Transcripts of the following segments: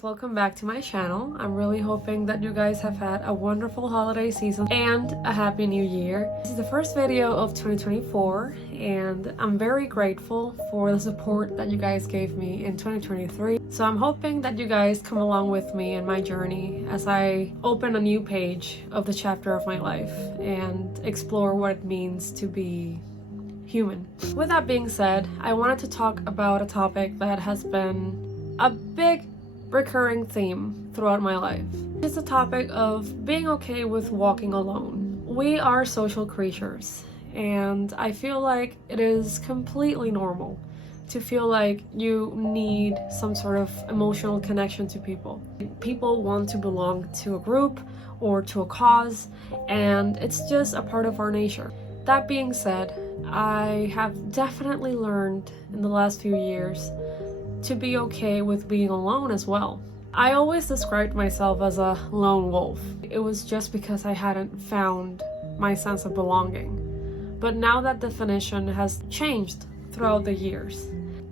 Welcome back to my channel. I'm really hoping that you guys have had a wonderful holiday season and a happy new year. This is the first video of 2024 and I'm very grateful for the support that you guys gave me in 2023. So I'm hoping that you guys come along with me in my journey as I open a new page of the chapter of my life and explore what it means to be human. With that being said, I wanted to talk about a topic that has been a big recurring theme throughout my life. It's a topic of being okay with walking alone. We are social creatures, and I feel like it is completely normal to feel like you need some sort of emotional connection to people. People want to belong to a group or to a cause, and it's just a part of our nature. That being said, I have definitely learned in the last few years to be okay with being alone as well. I always described myself as a lone wolf. It was just because I hadn't found my sense of belonging. But now that definition has changed throughout the years.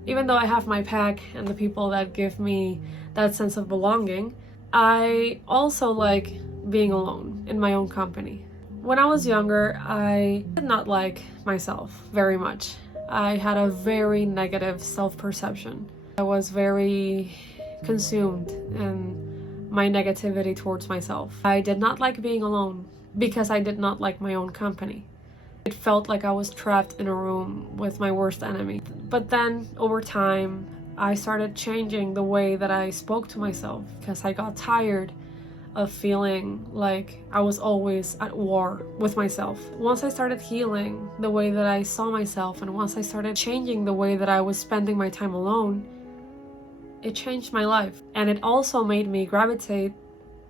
Even though I have my pack and the people that give me that sense of belonging, I also like being alone in my own company. When I was younger, I did not like myself very much. I had a very negative self-perception. I was very consumed in my negativity towards myself. I did not like being alone because I did not like my own company. It felt like I was trapped in a room with my worst enemy. But then, over time, I started changing the way that I spoke to myself because I got tired of feeling like I was always at war with myself. Once I started healing the way that I saw myself, and once I started changing the way that I was spending my time alone, it changed my life. And it also made me gravitate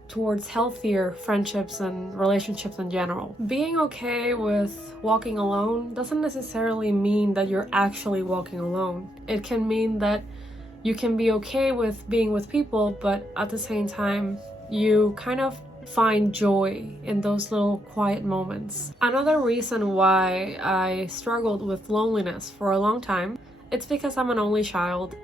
towards healthier friendships and relationships in general. Being okay with walking alone doesn't necessarily mean that you're actually walking alone. It can mean that you can be okay with being with people, but at the same time, you kind of find joy in those little quiet moments. Another reason why I struggled with loneliness for a long time, it's because I'm an only child.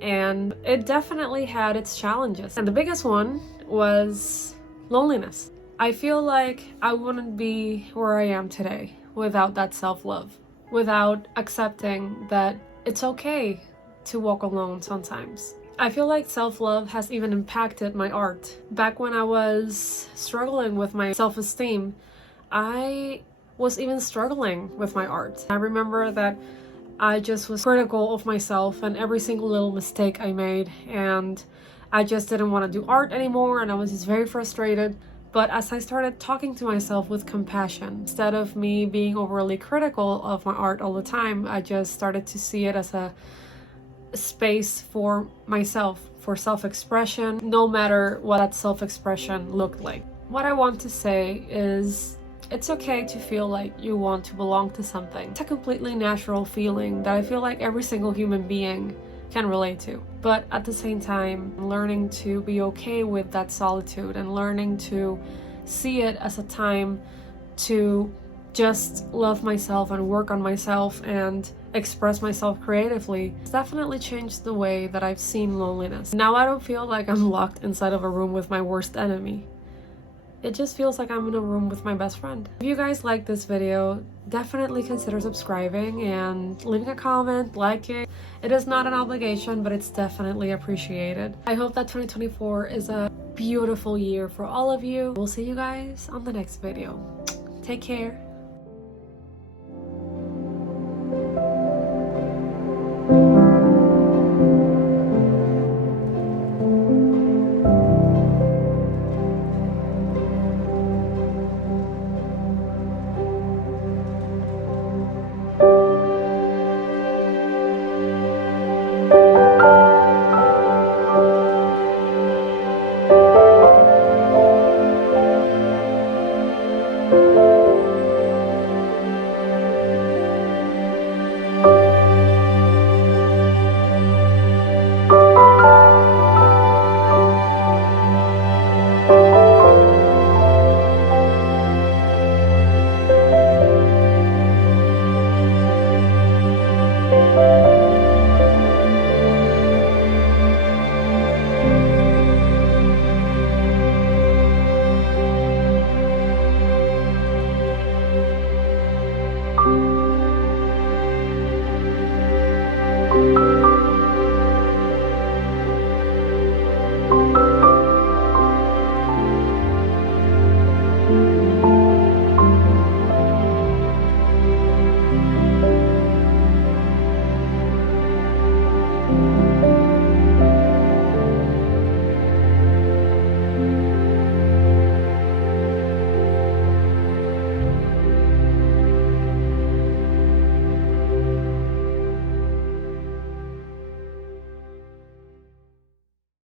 And it definitely had its challenges. And the biggest one was loneliness. I feel like I wouldn't be where I am today without that self-love, without accepting that it's okay to walk alone sometimes. I feel like self-love has even impacted my art. Back when I was struggling with my self-esteem, I was even struggling with my art. I remember that I just was critical of myself and every single little mistake I made, and I just didn't want to do art anymore, and I was just very frustrated. But as I started talking to myself with compassion, instead of me being overly critical of my art all the time, I just started to see it as a space for myself, for self-expression, no matter what that self-expression looked like. What I want to say is, it's okay to feel like you want to belong to something. It's a completely natural feeling that I feel like every single human being can relate to. But at the same time, learning to be okay with that solitude and learning to see it as a time to just love myself and work on myself and express myself creatively, it's definitely changed the way that I've seen loneliness. Now I don't feel like I'm locked inside of a room with my worst enemy. It just feels like I'm in a room with my best friend. If you guys like this video, definitely consider subscribing and leaving a comment, liking. It is not an obligation, but it's definitely appreciated. I hope that 2024 is a beautiful year for all of you. We'll see you guys on the next video. Take care.